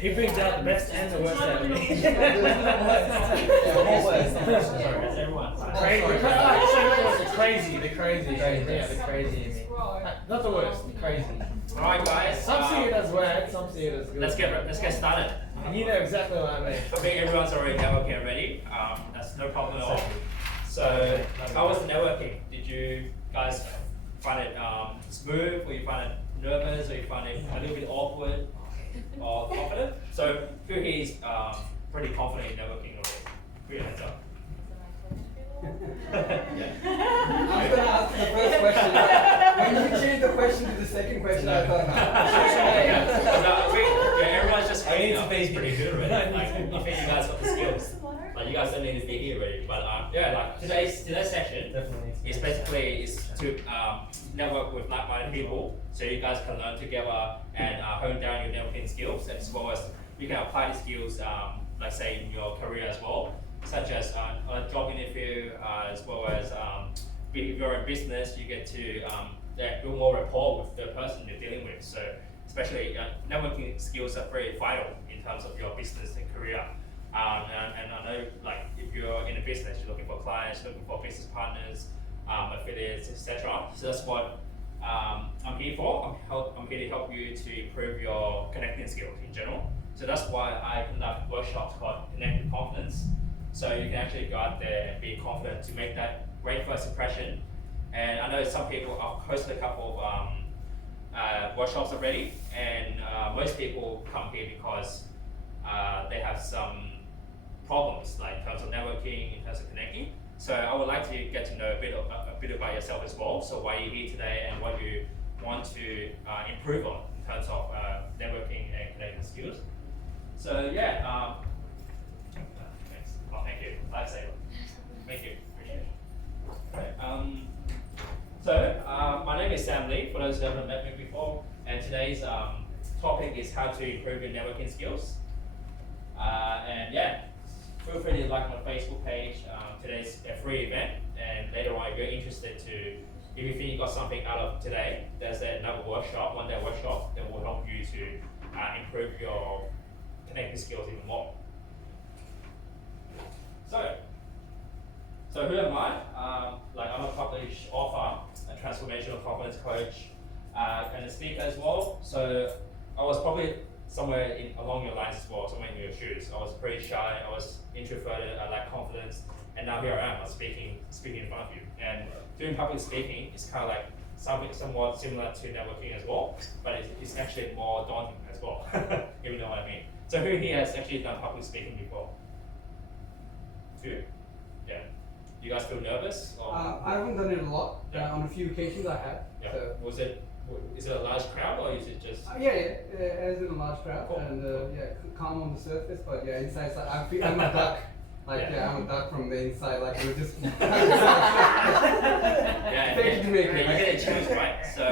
He brings out the best and the worst out of me. Sorry, that's everyone. The crazy in me. Not the worst, the crazy. Alright guys, Some see it as bad, some see it as good. let's get started. And you know exactly what I mean. I think everyone's already networking already. That's no problem at all. So, how was the networking? Did you guys find it smooth, or you find it nervous, or you find it a little bit awkward, or confident? So, who here is pretty confident in networking already? Put your hands up. I was going to ask the first question. When you changed the question to the second question, I thought, Everyone's just waiting up. It's pretty good already. Like, you think you guys got the skills. Like, you guys don't need to be here already. But like today's session is basically to network with like-minded people, so you guys can learn together and hone down your networking skills, as well as you can apply the skills, like say in your career as well, such as a job interview, as well as if you're in business, you get to build more rapport with the person you're dealing with. So especially networking skills are very vital in terms of your business and career. And I know, like, if you're in a business, you're looking for clients, looking for business partners, affiliates, etc. So that's what I'm here for. I'm here to help you to improve your connecting skills in general. So that's why I conduct workshops called Connect with Confidence. So you can actually go out there and be confident to make that great first impression. And I know some people, I've hosted a couple of workshops already, and most people come here because they have some problems, like in terms of networking, in terms of connecting. So I would like to get to know a bit about yourself as well. So why you're here today and what you want to improve on in terms of networking and connecting skills. So yeah, thanks. Oh, thank you, lifesaver. Thank you, appreciate it. Okay. My name is Sam Lee, for those who haven't met me before, and today's topic is how to improve your networking skills. And yeah, feel free to like my Facebook page. Today's a free event, and later on, if you're interested to, if you think you got something out of today, there's another workshop, one-day workshop, that will help you to improve your connecting skills even more. So who am I? I'm a published author, a transformational confidence coach, and a speaker as well. So I was probably somewhere along your lines as well, somewhere in your shoes. I was pretty shy, I was introverted, I lacked confidence, and now here I am, I'm speaking in front of you. And doing public speaking is kind of like somewhat similar to networking as well, but it's actually more daunting as well, if you know what I mean. So who here has actually done public speaking before? Two? Yeah. You guys feel nervous? Or? I haven't done it a lot. On a few occasions I have. Yeah. So. Is it a large crowd, or is it just? As in a large crowd, cool. And calm on the surface, but inside, I'm a duck. I'm a duck from the inside, we're just. You get a chance, right? So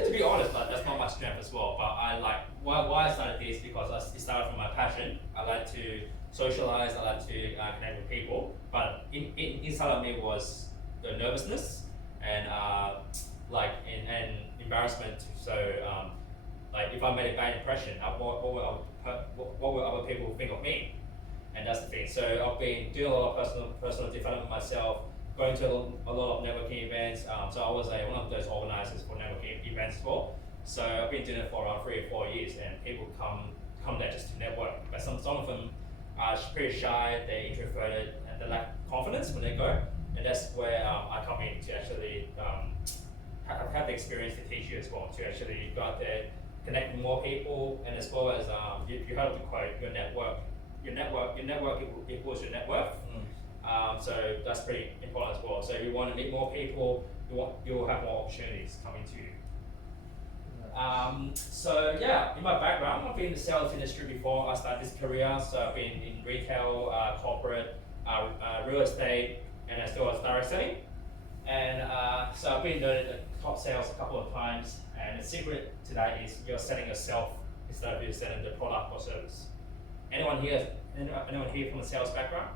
to be honest, that's not my strength as well. But why I started this, because it started from my passion. I like to socialize, I like to connect with people, but inside of me was the nervousness and embarrassment. So if I made a bad impression, what will other people think of me? And that's the thing. So I've been doing a lot of personal development myself, going to a lot of networking events. So I was one of those organizers for networking events as well. So I've been doing it for around 3 or 4 years, and people come there just to network. But some of them are pretty shy, they're introverted, and they lack confidence when they go. And that's where I come in to actually have the experience to teach you as well, to actually go out there, connect with more people, and as well as you heard of the quote, your network equals your net worth. So that's pretty important as well. So if you want to meet more people, you'll have more opportunities coming to you. In my background, I've been in the sales industry before I started this career. So I've been in retail, corporate, real estate, and as well as direct selling. And so I've been doing top sales a couple of times. And the secret to that is you're selling yourself instead of you selling the product or service. Anyone here from a sales background?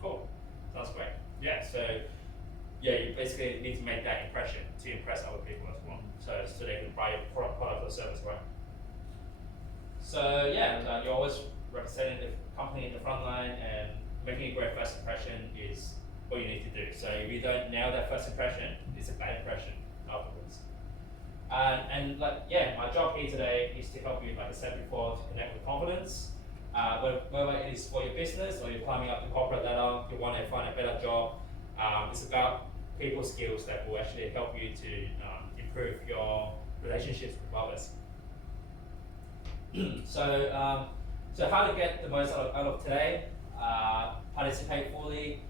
Cool. Sounds great. Yeah. So you basically need to make that impression to impress other people as well. So they can buy your product or service, right? So yeah, you're always representing the company in the front line, and making a great first impression is what you need to do. So if you don't nail that first impression, it's a bad impression afterwards. And like, yeah, my job here today is to help you, like I said before, to connect with confidence. Whether it is for your business or you're climbing up the corporate ladder, you want to find a better job, it's about people skills that will actually help you to improve your relationships with others. So how to get the most out of today? Participate fully,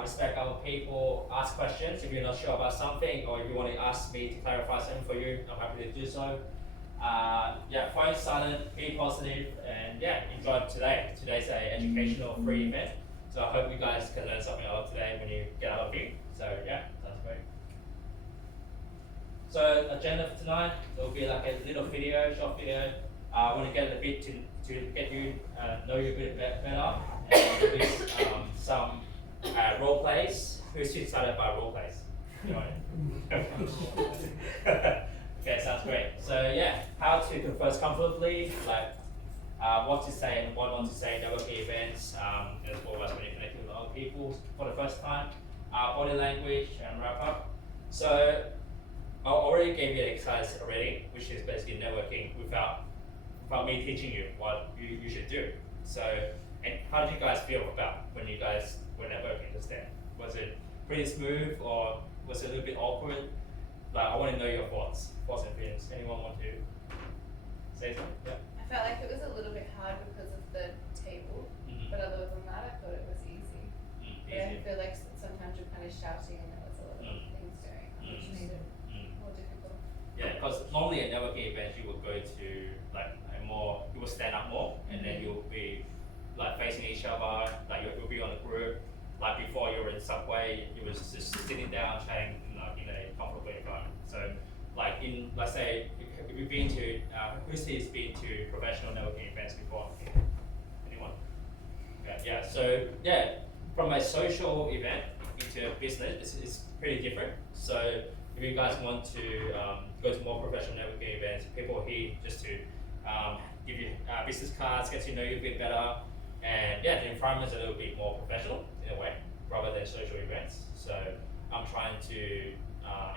respect other people, ask questions if you're not sure about something, or if you want to ask me to clarify something for you, I'm happy to do so. Yeah, phone silent, be positive, and yeah, enjoy today. Today's an educational free event, so I hope you guys can learn something out of today when you get out of here. So yeah, sounds great. So agenda for tonight, it will be like a little video, short video. I want to get a bit to get you know you a bit better, and do some role plays. Who's too excited about role plays? Okay, sounds great. So yeah, how to converse comfortably, like what to say and what not to say in networking events, as well as when you're connecting with other people for the first time. Body language, and wrap up. So I already gave you the exercise already, which is basically networking without me teaching you what you should do. So, and how did you guys feel about when you guys were networking just then? Was it pretty smooth, or was it a little bit awkward? Like, I want to know your thoughts and feelings. Anyone want to say something? Yeah. I felt like it was a little bit hard because of the table, but other than that, I thought it was easy. But I feel like sometimes you're kind of shouting and there was a lot of things going on, which made it more difficult. Yeah, because normally at networking events you will go to like you will stand up more, and then you'll be like facing each other, like you'll be on a group. Like before you were in Subway, you were just sitting down chatting in a comfortable environment. So like let's say, if you've been to, who's here's been to professional networking events before? Anyone? Okay, yeah, so yeah, from a social event into business, it's pretty different. So if you guys want to go to more professional networking events, people are here just to give you business cards, get to know you a bit better, and yeah, the environment's a little bit more professional in a way, rather than social events. So I'm trying to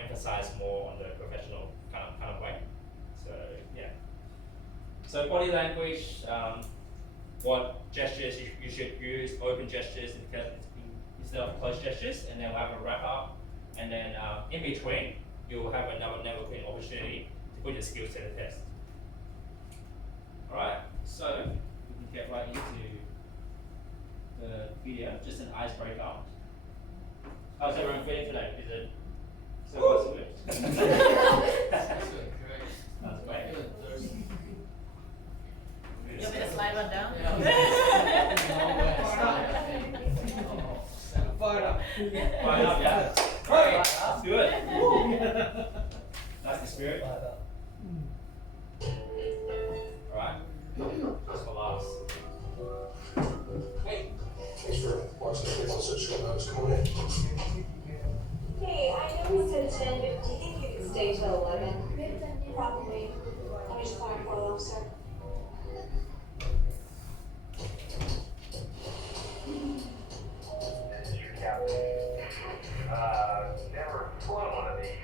emphasize more on the professional kind of way. So yeah. So body language, what gestures you should use, open gestures instead of closed gestures, and then we'll have a wrap up, and then in between you'll have another networking opportunity to put your skills to the test. Alright, so we can get right into the video, just an icebreaker. How's everyone feeling today? Is it so far so good? That's great. You want me to slide one down? Fired up. Fired up, yeah. Great, that's good. That's the spirit. Alright, just for laughs. Hey. Thanks for watching the kids on such short notice. Come on in. Hey, I know we said 10, but do you think you could stay till 11? Probably. Let me just call your portal officer. Never flown one of these.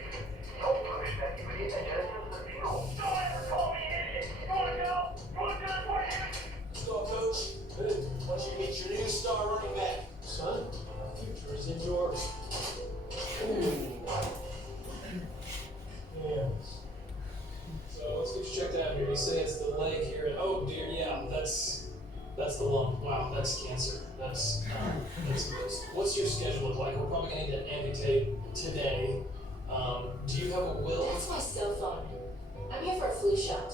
Don't push that, you idiot. That Genesis is fuel. Don't ever call me an idiot. You wanna go? You wanna do this for you? So, Coach, good. Why don't you meet your new star running back? Son, the future is in yours. Ooh. Yes. So let's get you checked out here. You say it's the leg here. Oh dear, yeah, that's the lung. Wow, that's cancer. That's what's your schedule look like? We're probably gonna need to amputate today. Do you have a will? That's my cell phone. I'm here for a flu shot.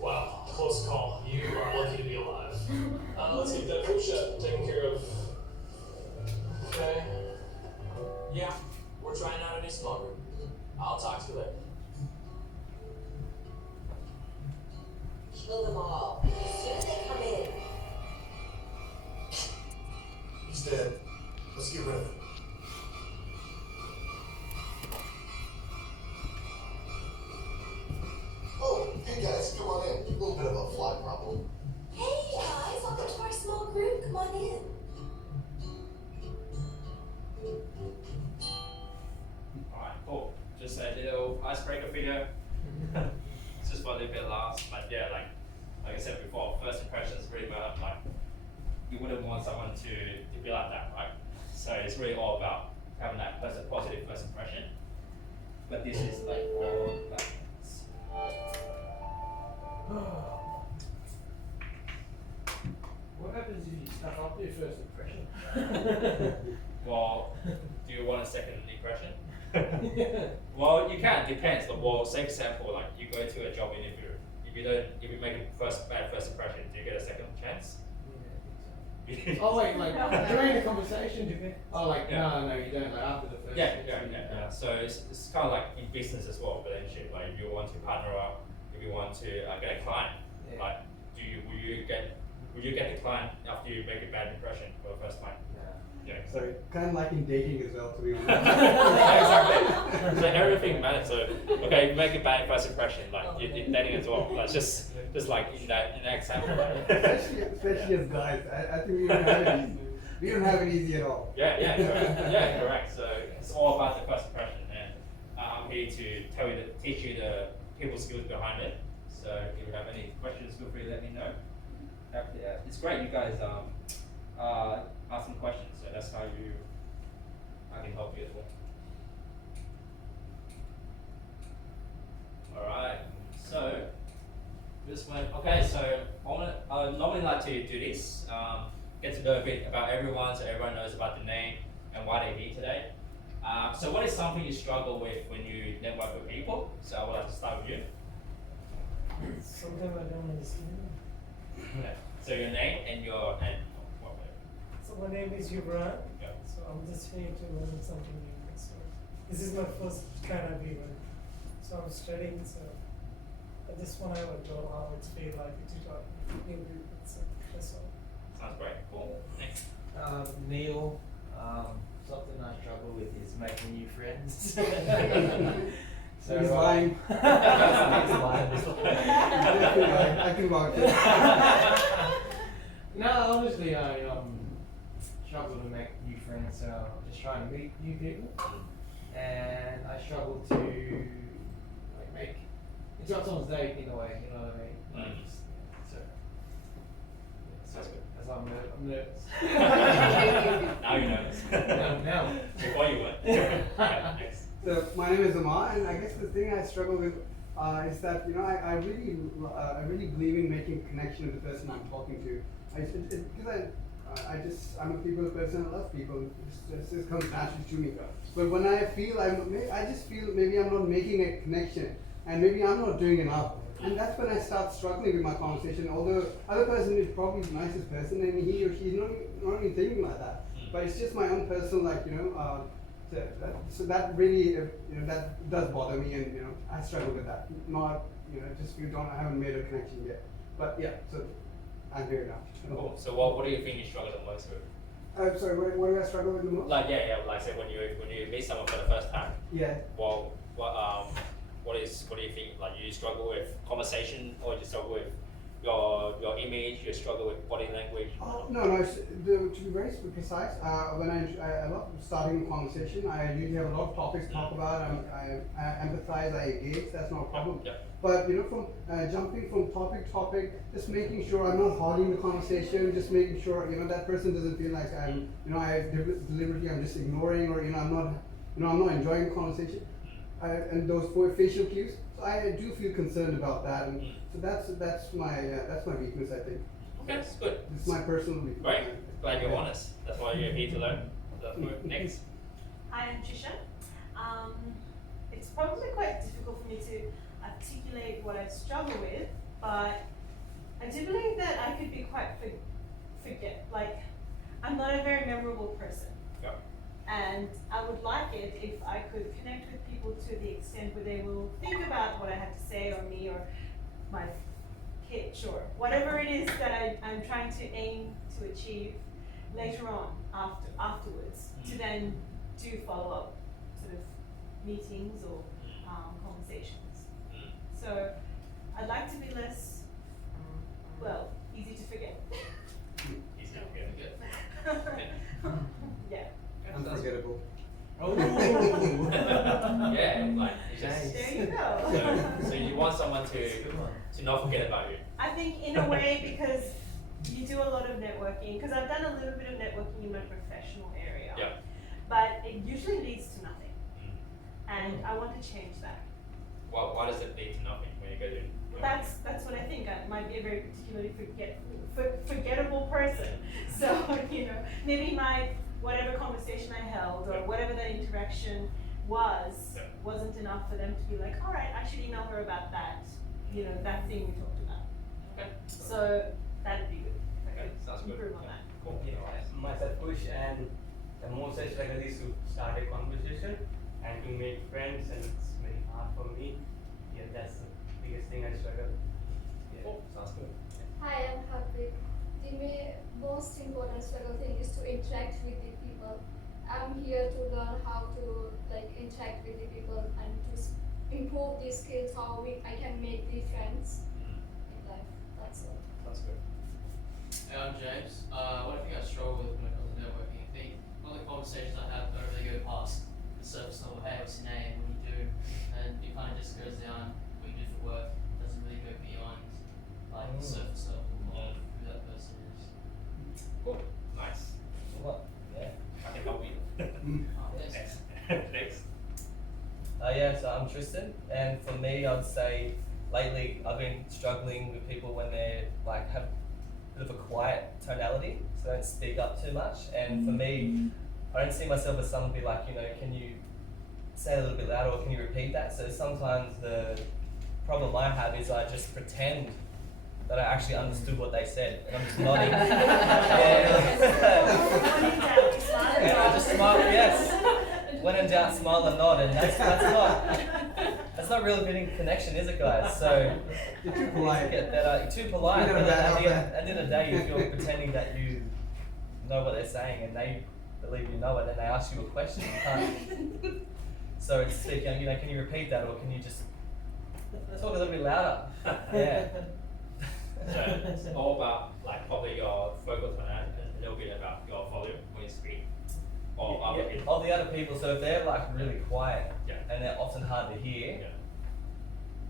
Wow, close call. You are lucky to be alive. Let's get that flu shot taken care of. Okay. Yeah, we're trying out a new small group. I'll talk to you later. Kill them all. As soon as they come in. He's dead. Let's get rid of him. Oh, hey guys. guys, come on in. A little bit of a fly problem. Hey guys, welcome to our small group. Come on in. Alright, cool. Just a little icebreaker video. It's just for a little bit of laughs, but yeah, like I said before, first impressions really matter. Like you wouldn't want someone to be like that, right? So it's really all about having that positive first impression. But this is like all like What happens if you stuff up your first impression? well, do you want a second impression? Well, you can, depends. Well, say example, like you go to a job interview. If you make a bad first impression, do you get a second chance? Yeah, I think so. Oh wait, like during the conversation, do you think? Oh, like Yeah. no, you don't. Like after the first. Yeah. So it's kind of like in business as well, relationship. Like if you want to partner up, if you want to get a client, Yeah. like will you get the client after you make a bad impression for the first time? Yeah. So kind of like in dating as well, to be honest. Exactly. So everything matters. So okay, you make a bad first impression, like in dating as well. Like just like in that example. especially as guys, I think we don't have it easy. We don't have it easy at all. Yeah, correct. Yeah, correct. So it's all about the first impression, and I'm here to teach you the people skills behind it. So if you have any questions, feel free to let me know. It's great you guys asking questions. So that's how I can help you as well. All right. So this one. Okay. So I normally like to do this. Get to know a bit about everyone, so everyone knows about the name and why they're here today. So what is something you struggle with when you network with people? So I would like to start with you. Sometimes I don't understand. Okay. So your name and what? So my name is Yubran. Yeah. So I'm just here to learn something new. So this is my first kind of event. So I'm studying. So I just want to know how it feels like to talk to new people. So that's all. Sounds great. Cool. Next. Neil, something I struggle with is making new friends. So he's lying. He's lying. I can vouch for it. No, honestly, I struggle to make new friends. So I'm just trying to meet new people, and I struggle to like interrupt someone's day in a way. You know what I mean? So. Sounds good. As I'm nervous. Now you're nervous. Now. Before you went. Right, next. So my name is Amar, and I guess the thing I struggle with is that I really believe in making a connection with the person I'm talking to. I'm a people person. I love people. It just comes naturally to me. But when I feel I just feel maybe I'm not making a connection, and maybe I'm not doing enough. And that's when I start struggling with my conversation. Although other person is probably the nicest person, and he or she's not even thinking like that. But it's just my own personal, so that really, that does bother me, and I struggle with that. Not, just I haven't made a connection yet. But yeah, so I'm here now. Cool. So what do you think you struggle the most with? Sorry, what do I struggle with the most? Like like say when you meet someone for the first time. Yeah. Well, what do you think? Like you struggle with conversation, or you struggle with your image? You struggle with body language? No. To be very precise, when I love starting a conversation. I usually have a lot of topics to talk about. I empathize, I engage. That's not a problem. Yeah. But from jumping from topic to topic, just making sure I'm not hogging the conversation. Just making sure that person doesn't feel like I'm deliberately I'm just ignoring, or I'm not enjoying the conversation. And those four facial cues. So I do feel concerned about that, and so that's my weakness, I think. Okay, that's good. It's my personal weakness. Great. Glad you're honest. That's why you're here to learn. That's good. Next. Hi, I'm Trisha. It's probably quite difficult for me to articulate what I struggle with, but I do believe that I could be quite I'm not a very memorable person. Yeah. And I would like it if I could connect with people to the extent where they will think about what I have to say, or me, or my pitch, or whatever it is that I'm trying to aim to achieve later on afterwards, to then do follow-up sort of meetings or conversations. So I'd like to be want someone to not forget about you. I think in a way because you do a lot of networking, because I've done a little bit of networking in my professional area. Yeah. But it usually leads to nothing. And I want to change that. Why does it lead to nothing when you go to? That's what I think. I might be a very particularly forgettable person. So, you know, maybe whatever conversation I held or whatever that interaction wasn't enough for them to be like, all right, I should email her about that, you know, that thing we talked about. Okay. So that'd be good. If I Okay, could sounds good. improve on that. Cool. Myself push, and the most I struggle is to start a conversation and to make friends, and it's very hard for me. Yeah, that's the biggest thing I struggle. Yeah. Cool. Sounds good. Hi, I'm Harpreet. The most important struggle thing is to interact with the people. I'm here to learn how to interact with the people and to improve these skills, how I can make the friends in life. That's all. Sounds good. Hey, I'm James. One thing I struggle with when it comes to networking, I think all the conversations I have don't really go past the surface level. Hey, what's your name? What do you do? And it kind of just goes down what you do for work. It doesn't really go beyond the surface level of who that person is. Cool. Nice. What? Yeah. I think I'll be. Yes. Next. Yeah, so I'm Tristan, and for me, I'd say lately I've been struggling with people when they have a bit of a quiet tonality, so they don't speak up too much. And for me, I don't see myself as someone to be like, you know, can you say a little bit louder or can you repeat that? So sometimes the problem I have is I just pretend that I actually understood what they said, and I'm just nodding. And I just smile, yes. When in doubt, smile and nod, and that's not really building connection, is it, guys? So You're too polite. Get that, you're too polite. You're But gonna at the bad end of the day, if you're pretending that you know what they're saying and they believe you know it, then they ask you a question, you can't. So it's speaking, you know, can you repeat that, or can you just talk a little bit louder? Yeah. So it's all about probably your vocal tone and a little bit about your volume when you speak. Or other Yeah, people. of the other people, so if they're really quiet Yeah. and they're often hard to hear, Yeah.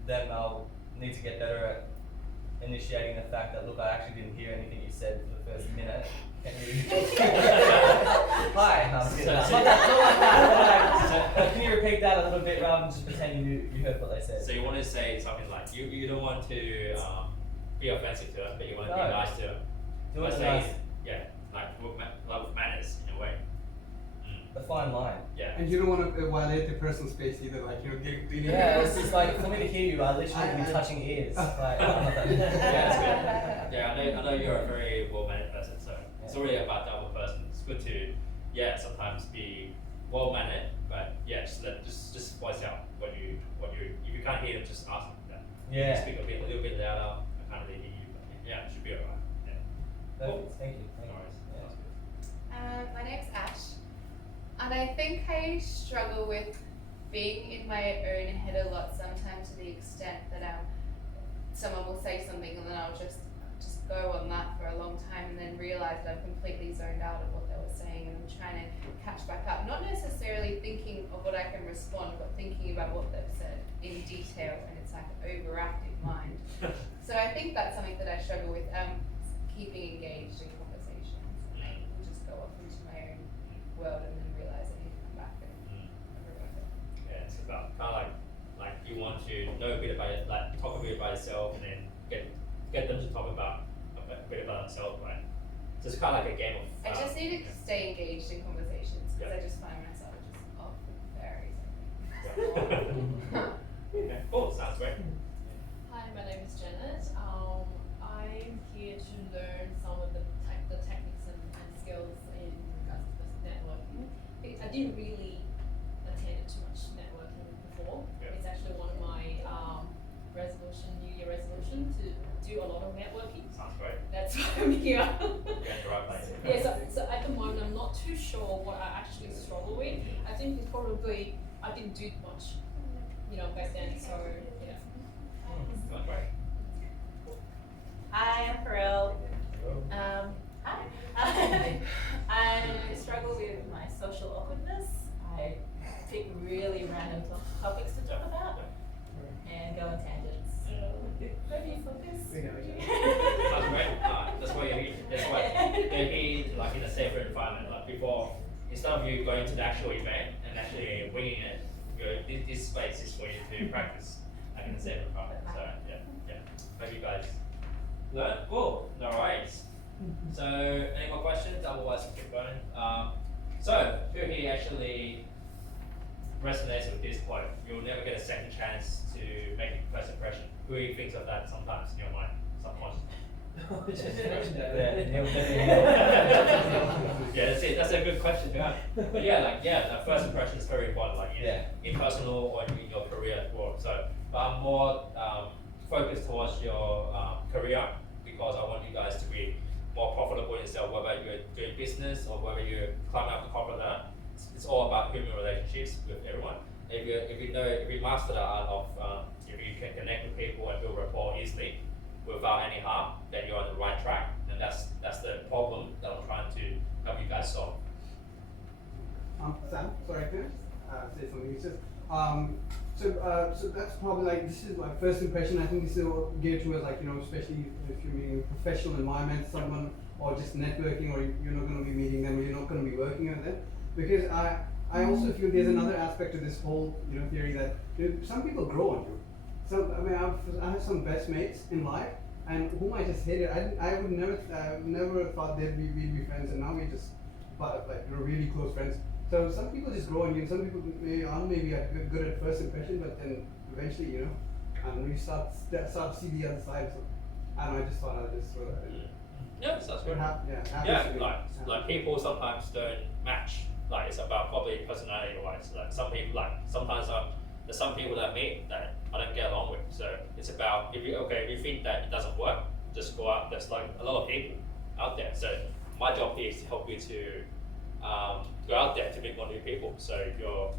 then I'll need to get better at initiating the fact that, look, I actually didn't hear anything you said for the first minute. Can you? Hi. No, I'm kidding. So- Not like that, but can you repeat that a little bit rather than just pretending you heard what they said? So you want to say something like you don't want to be offensive to us, but you want to be No. nice to them. Do it But nice. Yeah, with manners in a way. A fine line. Yeah. And you don't want to violate the personal space either, getting Yeah, it's just like, for me to hear you, I literally be touching ears. Like, Yeah, it's good. Yeah, I know you're a very well-mannered person, so it's already about the other person. It's good to, sometimes be well-mannered, but just voice out what you if you can't hear them, just ask them that. Yeah. You speak a little bit louder. I can't really hear you, but yeah, it should be alright. Yeah. Perfect. Thank you. No worries. Sounds good. My name's Ash, and I think I struggle with being in my own head a lot sometimes, to the extent that someone will say something and then I'll just go on that for a long time and then realize that I'm completely zoned out of what they were saying, and I'm trying to catch back up. Not necessarily thinking of what I can respond, but thinking about what they've said in detail, and it's like an overactive mind. So I think that's something that I struggle with, keeping engaged in conversations. And I will just go off into my own world and then realize I need to come back and revert it. Yeah, it's about kind of like you want to know a bit about it, talk a bit about yourself, and then get them to talk about a bit about themselves, right? So it's kind of like a game of. I just need to stay engaged in conversations because Yeah. I just find myself just off with fairies. Okay, cool, sounds great. Hi, my name is Janet. I'm here to learn some of the techniques and skills in regards to networking. I didn't really attend too much networking before. Yeah. It's actually one of my New Year resolution to do a lot of networking. Sounds great. That's why I'm here. Yeah, the right place. Yeah, so at the moment I'm not too sure what I actually struggle with. I think it's probably I didn't do much, back then. So yeah. Sounds great. Hi, I'm Pearl. Hi. I struggle with my social awkwardness. I pick really random topics to talk about and go on tangents. of you going to the actual event and actually winging it, this space is for you to practice. I can say it right. So yeah. Hope you guys learn. Cool. No worries. So any more questions? Otherwise, we'll keep going. So who here actually resonates with this quote? You'll never get a second chance to make a first impression. Who thinks of that sometimes in your mind, subconsciously? Yeah, that's it. That's a good question to ask. But that first impression is very important, in personal or in your career as well. So, but I'm more focused towards your career because I want you guys to be more profitable in yourself, whether you're doing business or whether you're climbing up the corporate ladder. It's all about human relationships with everyone. If you master the art of if you can connect with people and build rapport easily without any harm, then you're on the right track. And that's the problem that I'm trying to help you guys solve. Sam, sorry, can I say something? It's just, so that's probably this is my first impression. I think this is geared towards especially if you're meeting a professional environment, someone, or just networking, or you're not going to be meeting them, or you're not going to be working with them. Because I also feel there's another aspect to this whole theory that some people grow on you. So I have some best mates in life, and whom I just hated. I would never thought we'd be friends, and now we just we're really close friends. So some people just grow on you. Some people maybe are good at first impression, but then eventually you start to see the other side. So I don't know. I just thought I'd just throw that in. Yeah, sounds good. Like people sometimes don't match. It's about probably personality wise. Some people sometimes there's some people that I meet that I don't get along with. So it's about if you think that it doesn't work, just go out. There's a lot of people out there. So my job here is to help you to go out there to meet more new people. So you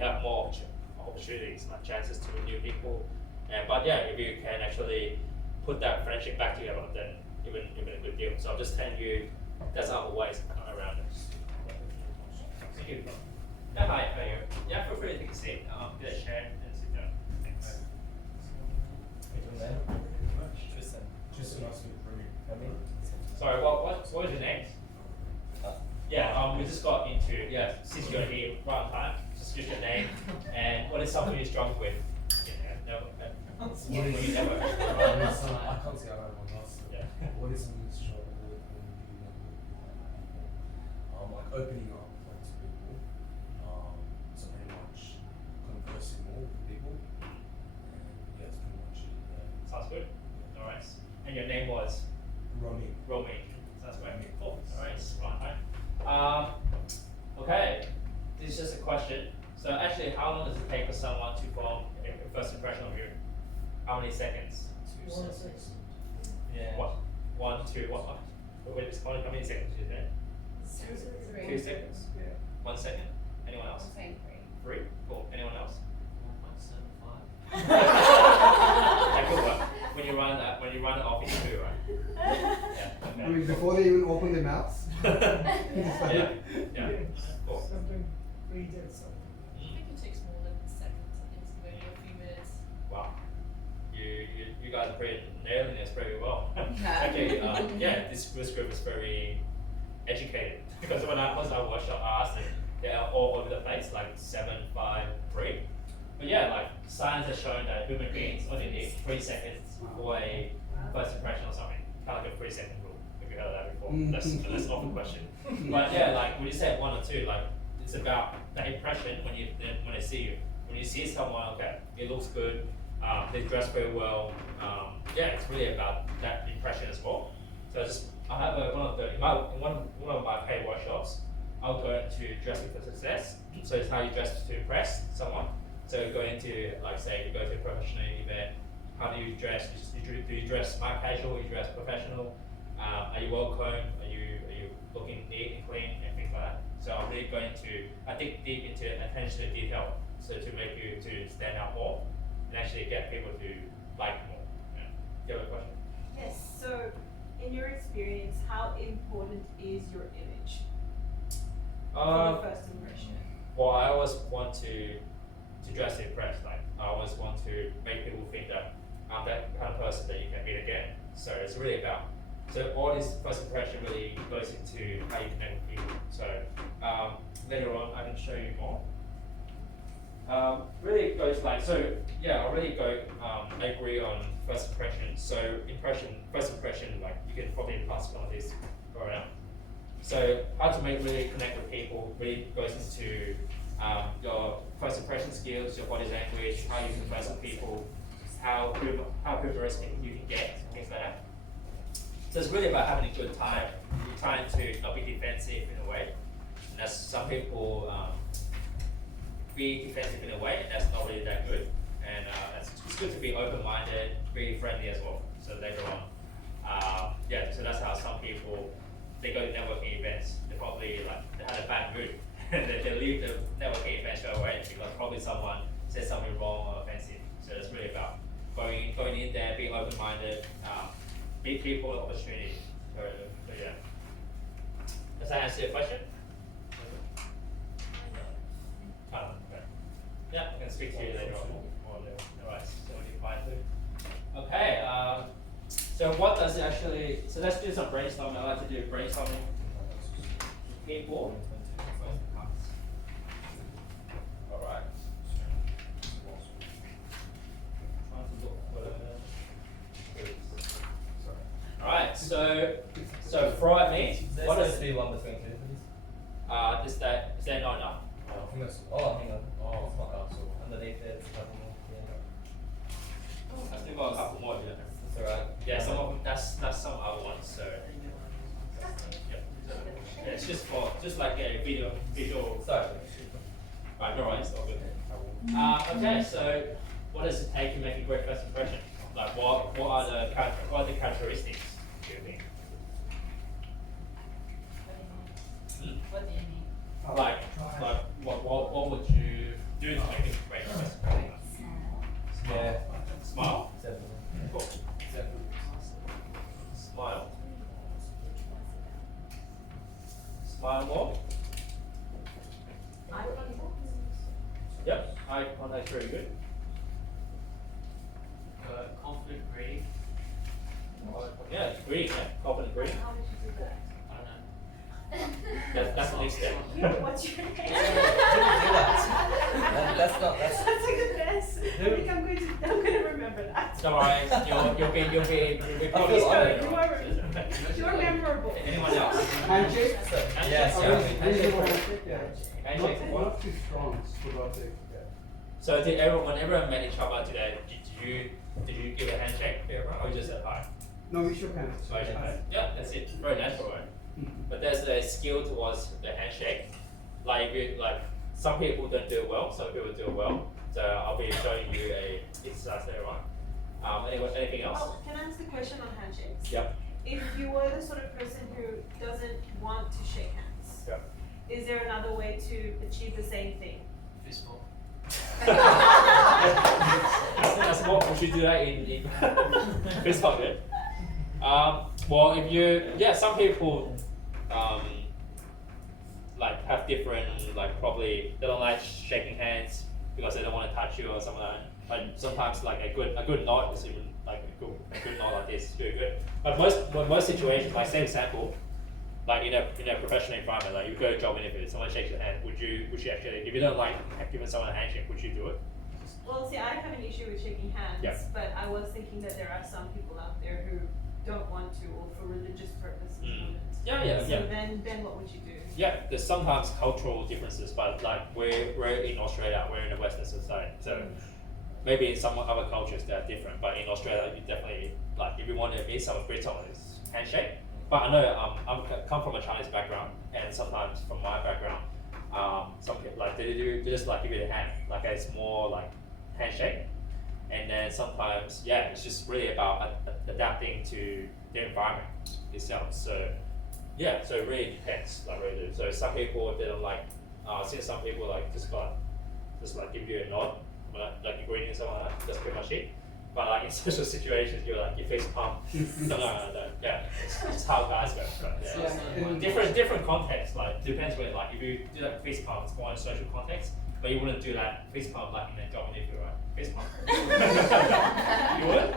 have more opportunities, chances to meet new people. But if you can actually put that friendship back together, then even a good deal. So I'm just telling you, there's other ways around it. Thank you. Yeah, hi, how are you? Yeah, feel free to take a seat. Get a chair and sit down. Thanks. Sorry, what was your name? We just got into, since you're here right on time, just your name and what is something you're strong with? I can't see how everyone else. What is something that's strong with opening up to people, so pretty much conversing more with people, and that's pretty much it. Sounds good. Alright. And your name was? Romy. Sounds great. Cool. Alright, right time. Okay. This is just a question. So actually, how long does it take for someone to form a first impression of you? How many seconds? 2 seconds. Yeah. What? 1, 2, what? Wait, how many seconds is it? 2 seconds? Yeah. 1 second? Anyone else? I'm saying 3. 3? Cool. Anyone else? 1.75. That could work. When you run it off, it's 2, right? Yeah. Okay. I mean, before they even open their mouths. Yeah. Cool. Something read something. I think it takes more than seconds. I think it's maybe a few minutes. Wow. You guys are pretty nailing this very well. Okay, this group is very educated because when I was at workshop, I asked them, they're all over the place, 7, 5, 3. But science has shown that human beings only need 3 seconds for a first impression or something, kind of like a 3-second rule. If you heard of that before, that's not the question. But when you say 1 or 2, it's about the impression when they see you. When you see someone, okay, it looks good. They dress very well. It's really about that impression as well. So I have one of my paid workshops. I'll go into dressing for success. So it's how you dress to impress someone. So go into say you go to a professional event. How do you dress? Do you dress smart casual? You dress professional? Are you well combed? Are you looking neat and clean and things like that? So I'm really I dig deep into attention to detail. So to make you to stand out more. And actually get people to like more. Yeah. Do you have a question? Yes, so in your experience, how important is your image for the first impression? Well, I always want to dress to impress. I always want to make people think that I'm that kind of person that you can meet again. So it's really about, all this first impression really goes into how you connect with people. So later on I can show you more. Really goes like, so yeah, I'll really go, I agree on first impression. So first impression, like you can probably pass one of these around. So how to really connect with people really goes into your first impression skills, your body language, how you converse with people, how humorous you can get, things like that. So it's really about having a good time. You're trying to not be defensive in a way. And that's some people be defensive in a way, and that's not really that good. And it's good to be open-minded, be friendly as well. So later on, yeah. So that's how some people they go to networking events. They probably they had a bad mood, and they leave the networking event straight away because probably someone said something wrong or offensive. So it's really about going in there, being open-minded, meet people, opportunity. So yeah. Does that answer your question? Okay. Yeah, I can speak to you later on. Alright, so you find it. Okay, so what does it actually, so let's do some brainstorming. I like to do brainstorming with people. Alright. Trying to look for alright, so throw at me. What does be one between two, please? Is that not enough? I think that's, oh, hang on. Oh, it's not up, so underneath there, it's a couple more. Yeah. I still got a couple more here. That's alright. Yeah, some of them, that's some other ones, so. Yeah. Yeah, it's just like a visual. Sorry. Right, no worries, all good. Okay, so what does it take to make a great first impression? Like, what are the characteristics, do you think? What do you mean? Like what would you do to make a great first impression? Yeah. Smile? Definitely. Cool. Smile. Smile more. Eye contact. Yep, eye contact's very good. Confident greeting. Yeah, greeting, yeah. Confident greeting. How would you do that? I don't know. That's the next step. What's your name? That's not, That's a good guess. I think I'm going to remember that. Don't worry, you'll be probably You're memorable. Anyone else? Handshake? yes, yeah. Handshake is one. Not too strong, for God's sake. Yeah. So when everyone met each other today, did you give a handshake to everyone or you just said hi? No, we shook hands. Oh, you shook hands. Yeah, that's it. Very natural, right? But there's a skill towards the handshake. Like some people don't do it well, some people do it well. So I'll be showing you a exercise later on. Anything else? Oh, can I ask a question on handshakes? Yep. If you were the sort of person who doesn't want to shake hands, Yep. is there another way to achieve the same thing? Fist bump. That's what we should do that in fist bump, yeah. Well, some people have different, probably they don't like shaking hands because they don't want to touch you or something like that. But sometimes a good nod is even a good nod like this is really good. But most situations, say example, in a professional environment, you go to a job interview, someone shakes your hand, would you actually, if you don't like giving someone a handshake, would you do it? Well, see, I have an issue with shaking hands, Yeah. but I was thinking that there are some people out there who don't want to, or for religious purposes. wouldn't. Yeah. So then what would you do? Yeah, there's sometimes cultural differences, but we're in Australia, we're in a Western society, so maybe in some other cultures they're different, but in Australia you definitely, if you want to meet someone, greet someone, it's handshake. But I know I come from a Chinese background, and sometimes from my background, some people they just give you the hand, a small handshake, and then sometimes it's just really about adapting to the environment itself. So so it really depends, really do. So some people they don't since some people just give you a nod, you're greeting someone, that's pretty much it. But in social situations, you're you face palm. No. Yeah, it's how guys go. Right? Yeah. Different context. Depends when. If you do that face palm, it's more in social context. But you wouldn't do that face palm in a job interview, right? Face palm. You would?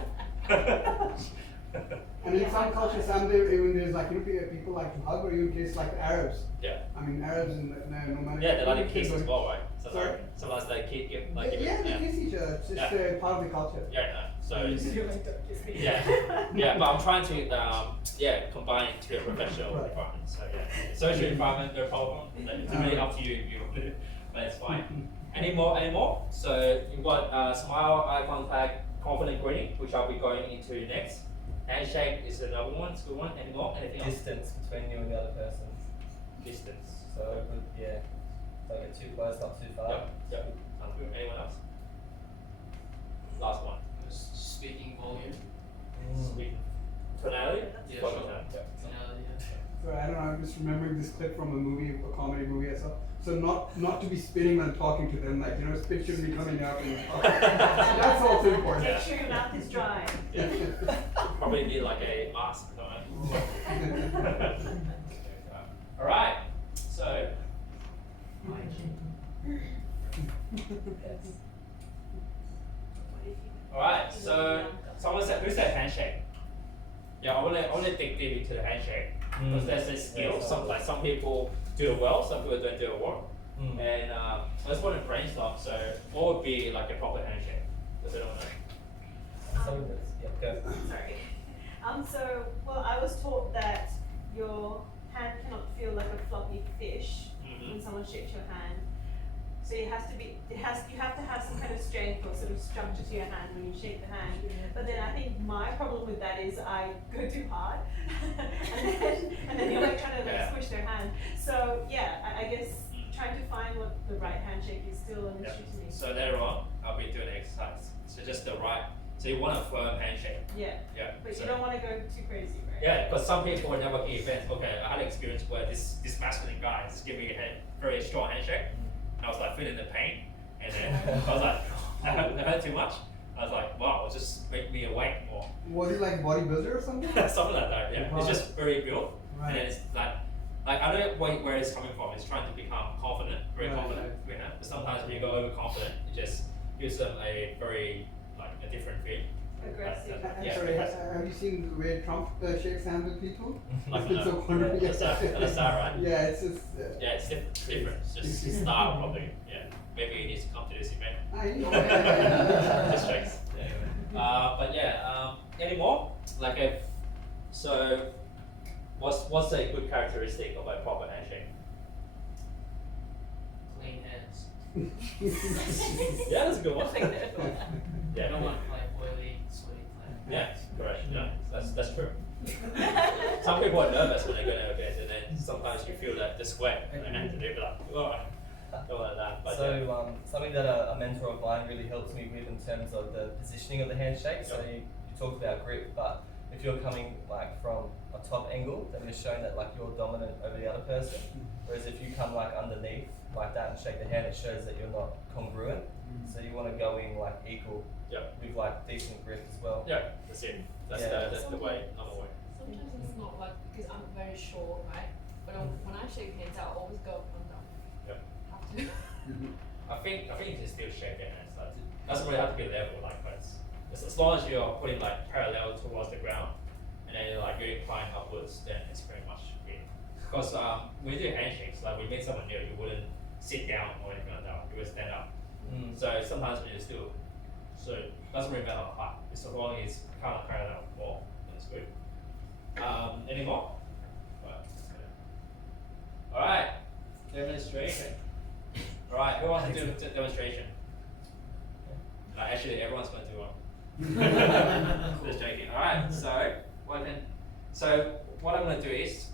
And in some cultures, even there's like people like to hug, or even case like the Arabs. Yeah. I mean Arabs and no matter. Yeah, they like to kiss as well, right? Sorry? Sometimes they kiss, like Yeah, they kiss each other. It's just part of the culture. Yeah, no. So it's, You like that kiss me. yeah, but I'm trying to combine it to a professional environment. So yeah, social environment, no problem. It's really up to you if you want to, but it's fine. Any more? So you've got smile, eye contact, confident greeting, which I'll be going into next. Handshake is another one. It's a good one. Any more? Anything else? Distance between you and the other person. Distance. So yeah, don't get too close, not too far. Yep. Sounds good. Anyone else? Last one. Speaking volume. Speaking tonality. Yeah, Volume, sure. yeah. Tonality, yeah. So I don't know. I'm just remembering this clip from a comedy movie I saw. So not to be spitting when talking to them, like spit shouldn't be coming out. And that's also important. Make sure your mouth is dry. Probably need like a mask. All right. So. All right. So someone said, "Who said handshake?" Yeah, I want to dig deep into the handshake because there's a skill. Some people do it well, some people don't do it well. And I just want to brainstorm. So what would be like a proper handshake? Does anyone know? Sorry. Well, I was taught that your hand cannot feel like a floppy fish when someone shakes your hand. So you have to have some kind of strength or sort of structure to your hand when you shake the hand. But then I think my problem with that is I go too hard, and then you're like trying to like squish their hand. So yeah, I guess trying to find what the right handshake is still an issue to me. So later on, I'll be doing the exercise. So just the right. So you want a firm handshake. Yeah. Yeah. But so you don't want to go too crazy, right? Yeah, because some people in networking events, okay, I had an experience where this masculine guy just gave me a very strong handshake, and I was like feeling the pain, and then I was like, that hurt too much. I was like, wow, it'll just make me awake more. Was it like bodybuilder or something? Something like that, yeah. It's just very built, Right. and it's like I don't know where it's coming from. It's trying to become confident, very confident, you know. But sometimes when you go overconfident, it just gives them a very a different feel. Aggressive. Yeah. Sorry, have you seen the way Trump shakes hands with people? Like, It's been so funny. that's that, right? Yeah, it's just. Yeah, it's different. It's just his style, probably. Yeah, maybe he needs to come to this event. Just shakes. Yeah. But yeah, any more? What's a good characteristic of a proper handshake? Clean hands. Yeah, that's a good one. Yeah, I don't want to play oily, sweaty hands. Yeah, correct. Yeah, that's true. Some people are nervous when they go to events, and then sometimes you feel the sweat and then they're like, oh, don't like that. But So something that a mentor of mine really helps me with in terms of the positioning of the handshake. So you talked about grip, but if you're coming from a top angle, then you're showing that you're dominant over the other person. Whereas if you come underneath like that and shake the hand, it shows that you're not congruent. So you want to go in equal with decent grip as well. Yeah, that's it. That's the way, another way. Sometimes it's not because I'm very short, right? But when I shake hands, I always go up and down. Yeah. Have to. I think you can still shake your hands. Doesn't really have to be level but as long as you're putting parallel towards the ground and then you're inclined upwards, then it's pretty much good. Because when you do handshakes, when you meet someone new, you wouldn't sit down or anything like that. You would stand up. So sometimes when you still, so it doesn't really matter how high. As long as it's kind of parallel wall, then it's good. Any more? All right, demonstration. All right, who wants to do a demonstration? Actually, everyone's going to do one. Just joking. All right, so what I'm going to do is,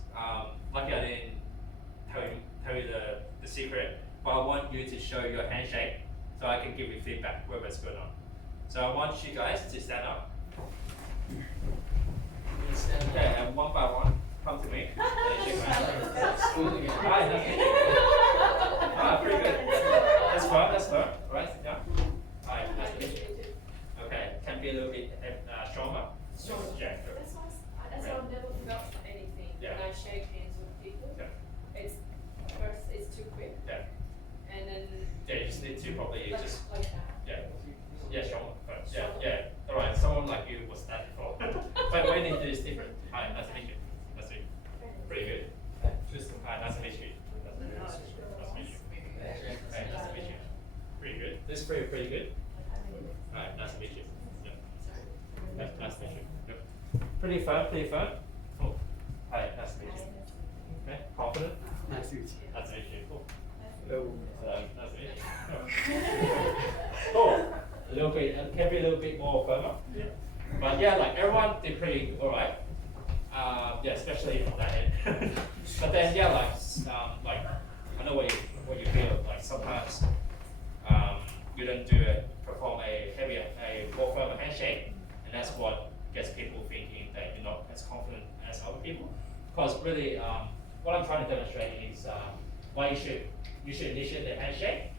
lucky I didn't tell you the secret, but I want you to show your handshake so I can give you feedback whether it's good or not. So I want you guys to stand up. Okay, and one by one, come to me. And shake my hand. Alright, that's pretty good. That's fair. Alright, sit down. Alright, nice to meet you. Okay, can be a little bit stronger. Yeah. That's why I've never felt anything when I shake hands with people. It's too quick. Yeah. And then. Yeah, you just need to probably like that. Yeah, stronger. Yeah. Alright, someone like you was that before. But what you need to do is different. Alright, nice to meet you. Pretty firm. Cool. Hi, nice to meet you. Okay, confident? Nice to meet you. Nice to meet you. Cool. Hello. Nice to meet you. Cool. A little bit, can be a little bit more firmer. Yeah. But yeah, like everyone did pretty alright. Yeah, especially from that end. But then yeah, like I know what you feel. Like sometimes you don't perform a more firmer handshake, and that's what gets people thinking that you're not as confident as other people. Because really, what I'm trying to demonstrate is why you should initiate the handshake,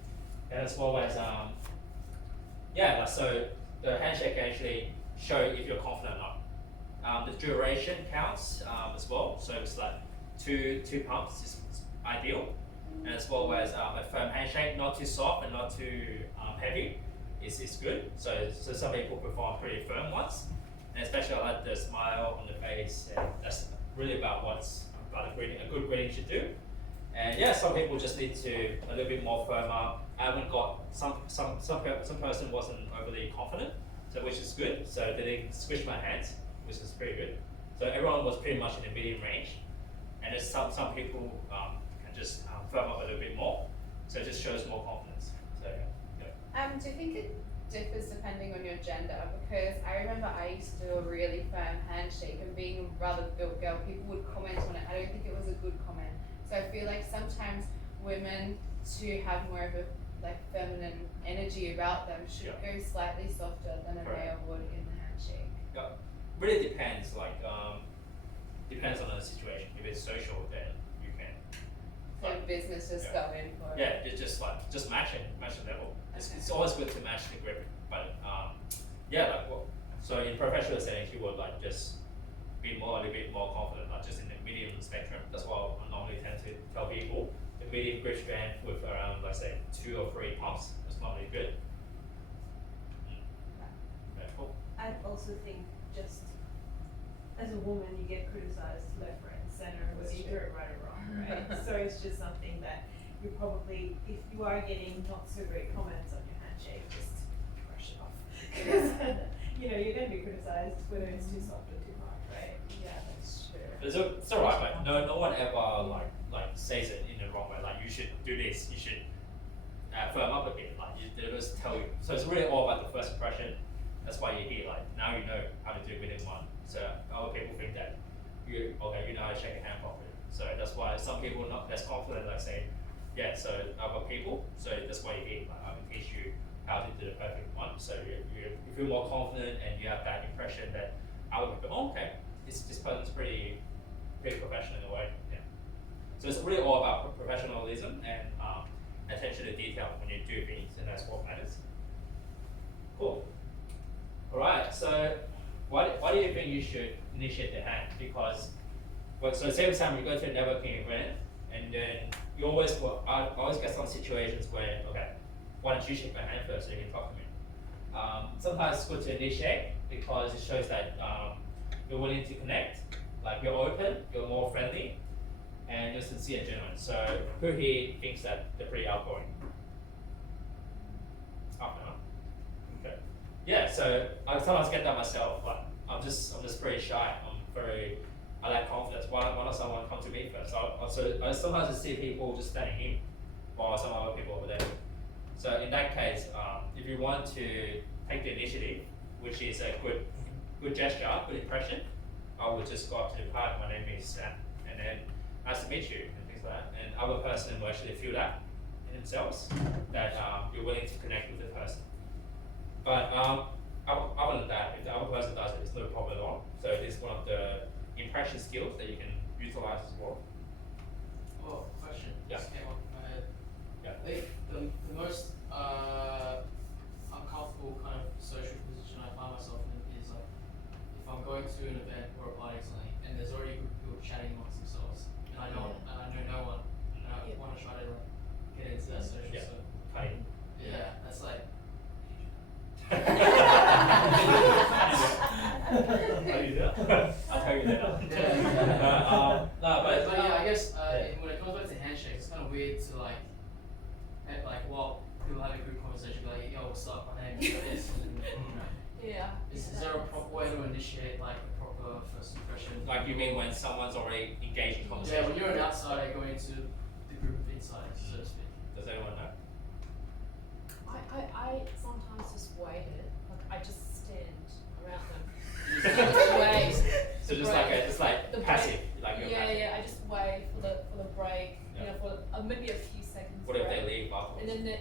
and as well as so the handshake can actually show if you're confident or not. The duration counts as well, so it's like two pumps is ideal, and as well as a firm handshake, not too soft and not too heavy, is good. So some people perform pretty firm ones, and especially I like the smile on the face, and that's really about a good greeting should do. And yeah, some people just need to a little bit more firmer. I haven't got some person wasn't overly confident, so which is good. So they didn't squish my hands, which is pretty good. So everyone was pretty much in the medium range, and there's some people can just firm up a little bit more. So it just shows more confidence. So yeah. Do you think it differs depending on your gender? Because I remember I used to do a really firm handshake, and being a rather built girl, people would comment on it. I don't think it was a good comment. So I feel like sometimes women to have more of a like feminine energy about them should go slightly softer than a male would in the handshake. Yeah, really depends. Like depends on the situation. If it's social, then you can. So business just go in for it. Yeah, it's just match the level. It's always good to match the grip, but so in professional settings, you would like just be a little bit more confident, like just in the medium spectrum. That's what I normally tend to tell people. The medium grip strength with around, let's say, 2 or 3 pumps is normally good. Okay, cool. I also think just as a woman, you get criticized left, right, and center, whether you do it right or wrong, right? So it's just something that you probably, if you are getting not so great comments on your handshake, just brush it off. Because, you're going to be criticized whether it's too soft or too hard, right? Yeah, that's true. It's alright, but no one ever like says it in the wrong way. Like you should do this, you should firm up a bit. Like they just tell you. So it's really all about the first impression. That's why you're here. Like now you know how to do it within one. So other people think that you know how to shake a hand properly. So that's why some people are not as confident. Like say, yeah. So other people. So that's why you're here. Like I can teach you how to do the perfect one. So you feel more confident and you have that impression that other people. Oh, okay, this person's pretty professional in a way. Yeah. So it's really all about professionalism and attention to detail when you do things, and that's what matters. Cool. All right. So why do you think you should initiate the hand? Because so same time you go to a networking event, and then you I always get some situations where why don't you shake my hand first so you can talk to me? Sometimes it's good to initiate because it shows that you're willing to connect, like you're open, you're more friendly, and you're sincere and genuine. So who here thinks that they're pretty outgoing? Okay. Yeah, so I sometimes get that myself, but I'm just pretty shy. I lack confidence. Why not someone come to me first? I sometimes just see people just standing in while some other people over there. So in that case, if you want to take the initiative, which is a good gesture, good impression, I would just go up to the part. My name is Sam, and then nice to meet you, and things like that. And other person will actually feel that in themselves, that you're willing to connect with the person. But other than that, if the other person does it, it's no problem at all. So it is one of the impression skills that you can utilize as well. Oh, question. Yeah. Just came up in my head. Yeah. I think the most uncomfortable kind of social position I find myself in is like if I'm going to an event or a party or something, and there's already a group of people chatting amongst themselves, and I know no one, and I want to try to like get into that social circle. Yeah, that's like. How do you do that? I'll tell you that. But yeah, I guess when it comes back to handshakes, it's kind of weird to like while people have a good conversation, be like, yo, what's up? My name is this. And, Yeah. Is there a proper way to initiate like a proper first impression. Like you mean when someone's already engaged in Yeah, conversation? when you're an outsider going into the group of insiders, so to speak. Does anyone know? I sometimes just wait it. Like I just stand around them. Just wait. So just like a, just like The passive, break. like you're Yeah, passive. yeah. I just wait for the break. You Yeah. know, for maybe a few seconds. What if they break. leave afterwards? And then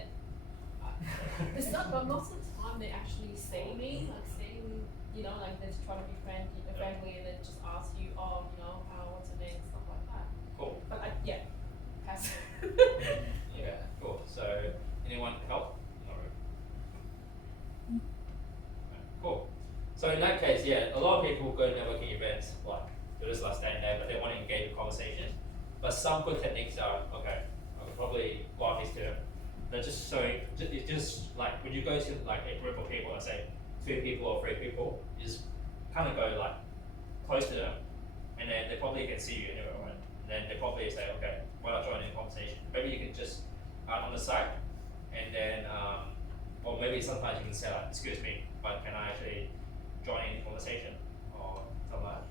it's not, but most of the time they actually see me, like seeing, you know, like they just try to be friendly, and then just ask you, oh, you know, what's your name, stuff like that. Cool. But yeah, pass. Yeah, cool. So anyone help? No. Cool. So in that case, yeah, a lot of people go to networking events, like they're just like standing there, but they want to engage in conversation. But some good techniques are okay. I could probably walk these to them. They're just showing. It's just like when you go to like a group of people, let's say 2 people or 3 people, you just kind of go like close to them, and then they probably can see you anywhere, right? And then they probably say, okay, why not join in the conversation? Maybe you can just on the side, and then or maybe sometimes you can say like, excuse me, but can I actually join in the conversation or something like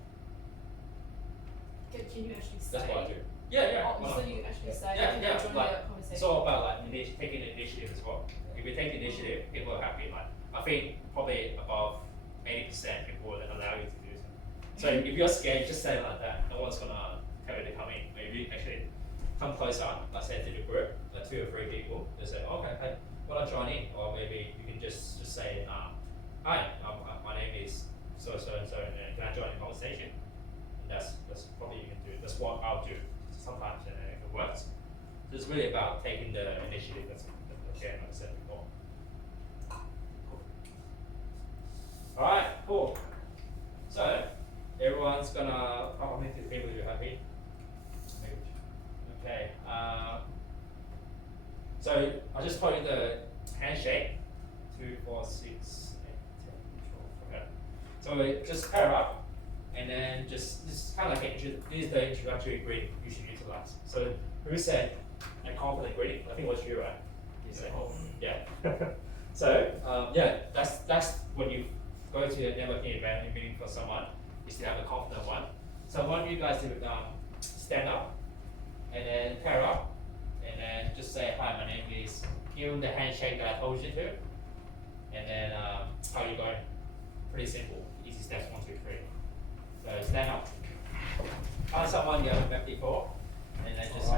that? Can you actually say? That's what I do. Yeah, yeah. Oh, why so not? you actually say, Yeah, can yeah. I join Like, the conversation? it's all about like taking the initiative as well. If you take the initiative, people are happy. Like I think probably above 80% people will allow you to do so. So if you're scared, just say it like that. No one's gonna tell you to come in. Maybe actually come closer, let's say to the group, like 2 or 3 people. They say, okay, hey, why not join in? Or maybe you can just say, hi, my name is so and so, and can I join the conversation? And that's probably you can do. That's what I'll do sometimes, and if it works. So it's really about taking the initiative. That's again, like I said before. Cool. All right, cool. So everyone's gonna. How many people do you have here? Okay. So I just told you the handshake. 2, 4, 6, 8, 10, 12. Okay. So we just pair up, and then just kind of like this is the introductory greeting you should utilize. So who said a confident greeting? I think it was you, right? You said, oh, yeah. So yeah, that's when you go to a networking event and meeting for someone, is to have a confident one. So I want you guys to stand up, and then pair up, and then just say, hi, my name is, give them the handshake that I told you to, and then how you going? Pretty simple, easy steps, 1, 2, 3. So stand up, find someone you haven't met before, and then just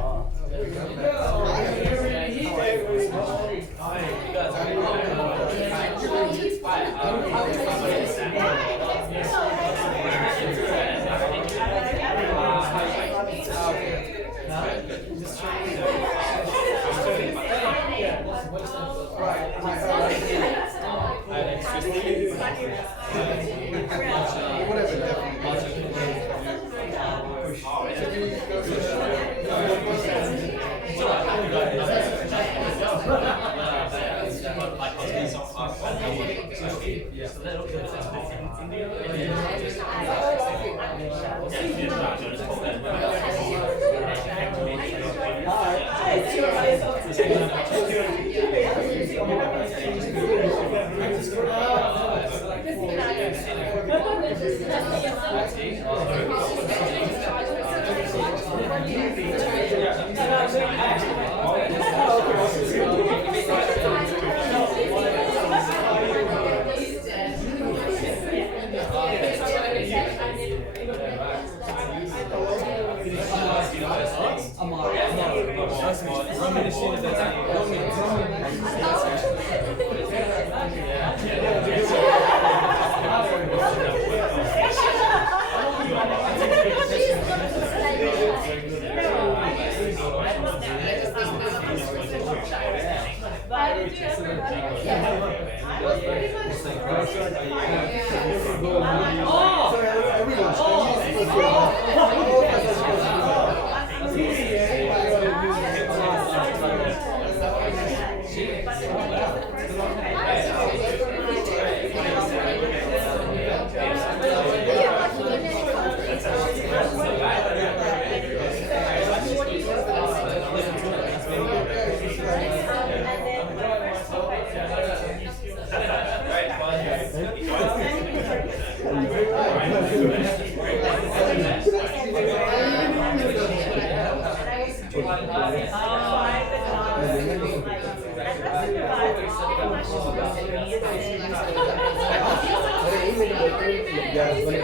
Best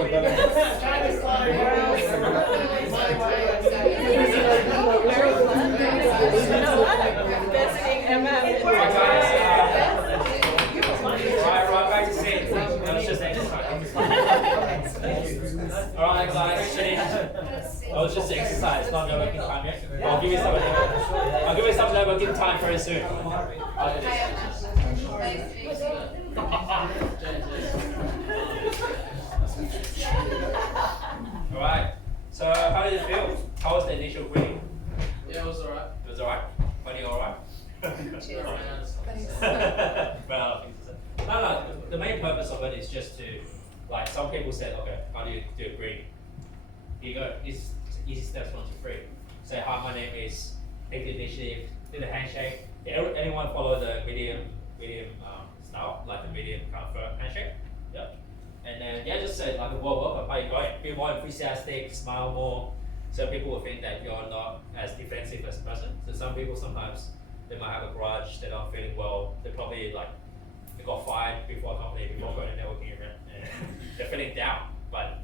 thing ever happened. Right, back to scene. That was just exercise. Alright guys, finish. That was just exercise, not networking time yet. I'll give you some networking time very soon. Alright, so how did it feel? How was the initial greeting? Yeah, it was alright. It was alright? Funny alright? No, the main purpose of it is just to, like, some people said, okay, how do you do a greeting? Here you go, easy steps 1, 2, 3. Say, hi, my name is, take the initiative, do the handshake. Anyone follow the medium style, like the medium kind of handshake? Yep. And then, yeah, just say, like, welcome, how you going? Be more enthusiastic, smile more, so people will think that you're not as defensive as a person. So some people sometimes, they might have a grudge, they're not feeling well, they probably like, they got fired before a company, before going to networking event, and they're feeling down. But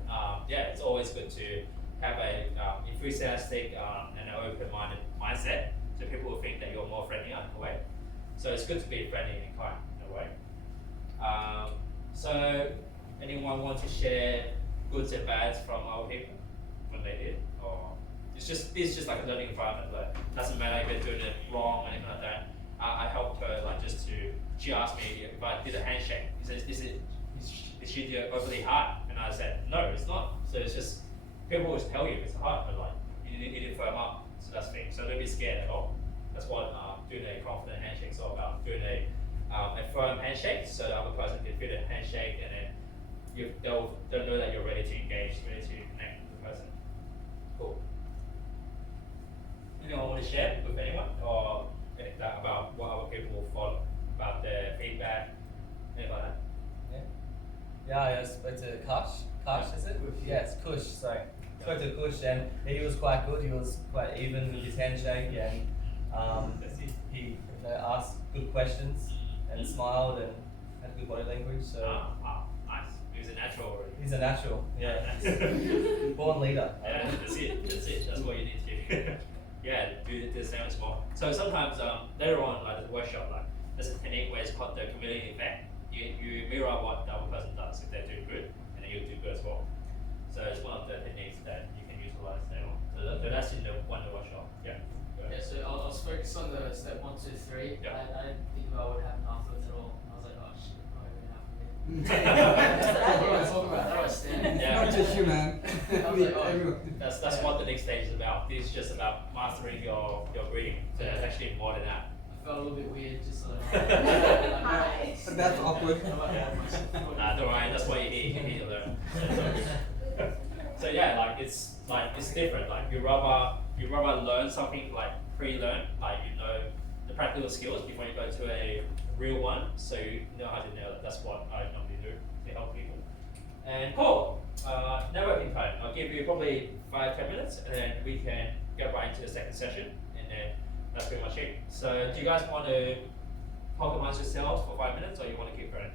yeah, it's always good to have a enthusiastic and an open-minded mindset, so people will think that you're more friendly in a way. So it's good to be friendly and kind in a way. So anyone want to share goods and bads from our people when they did, or it's just like a learning environment. Like, doesn't matter if they're doing it wrong or anything like that. I helped her, like, just to, she asked me if I did a handshake. She says, is she do it overly hard? And I said, no, it's not. So it's just, people always tell you it's hard, but like, you need to firm up. So that's the thing. So don't be scared at all. That's what doing a confident handshake is all about. Doing a firm handshake, so the other person can feel the handshake, and then they'll know that you're ready to engage, ready to connect with the person. Cool. Anyone want to share with anyone, or anything about what other people will follow, about their feedback, anything like that? Yeah, I spoke to Kush. Kush, is it? Yes, Kush, sorry. Spoke to Kush, and he was quite good. He was quite even with his handshake, and he asked good questions and smiled and had good body language. So nice. He's a natural already. He's a natural, yeah. Born leader. Yeah, that's it. That's what you need to. Yeah, do the same as well. So sometimes later on, like the workshop, like there's a technique where it's called the chameleon effect. You mirror what the other person does. If they do good, and then you do good as well. So it's one of the techniques that you can utilize later on. So that's in the one workshop. Yeah. Yeah, so I was focused on the step 1, 2, 3. Yeah. I didn't think about what happened afterwards at all. I was like, oh shit, probably gonna happen again. That's what I was talking about. How I stand. Yeah. Not just you, man. I was like, oh. That's what the next stage is about. This is just about mastering your greeting. So it's actually more than that. I felt a little bit weird, just like. But that's awkward. Don't worry, that's why you need to learn. So yeah, it's different. Like you rather learn something like pre-learn, like you know the practical skills before you go to a real one, so you know how to nail it. That's what I normally do to help people. And cool. Networking time. I'll give you probably 5-10 minutes, and then we can get right into the second session, and then that's pretty much it. So do you guys want to talk amongst yourselves for 5 minutes, or you want to keep going?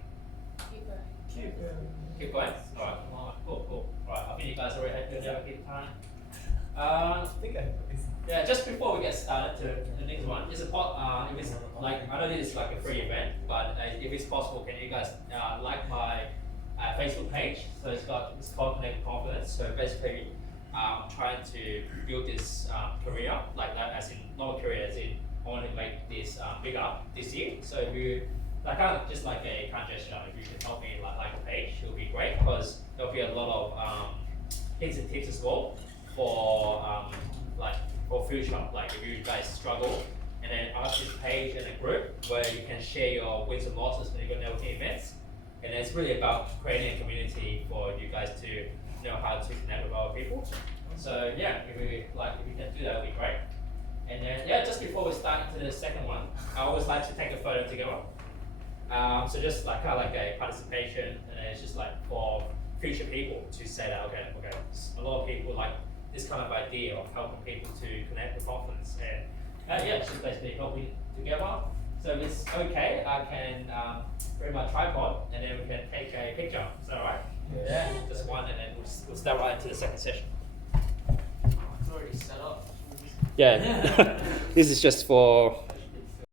Keep going? Alright, cool. Alright, I think you guys already had your networking time. I think yeah, just before we get started to the next one, if it's like, I know this is like a free event, but if it's possible, can you guys like my Facebook page? So it's called Connect Confidence. So basically, I'm trying to build this career like that, as in not a career, as in I want to make this bigger this year. So if you like kind of just like a kind gesture, if you can help me like a page, it would be great, because there'll be a lot of hints and tips as well for for future. Like if you guys struggle, and then ask this page in a group where you can share your wins and losses when you go networking events. And it's really about creating a community for you guys to know how to connect with other people. So yeah, if we can do that, it would be great. And then yeah, just before we start into the second one, I always like to take a photo together. So just like kind of like a participation, and then it's just like for future people to say that okay, a lot of people like this kind of idea of helping people to connect with confidence, and yeah, it's just basically helping together. So if it's okay, I can bring my tripod, and then we can take a picture. Is that alright? Yeah, just one, and then we'll start right into the second session. It's already set up. Yeah, this is just for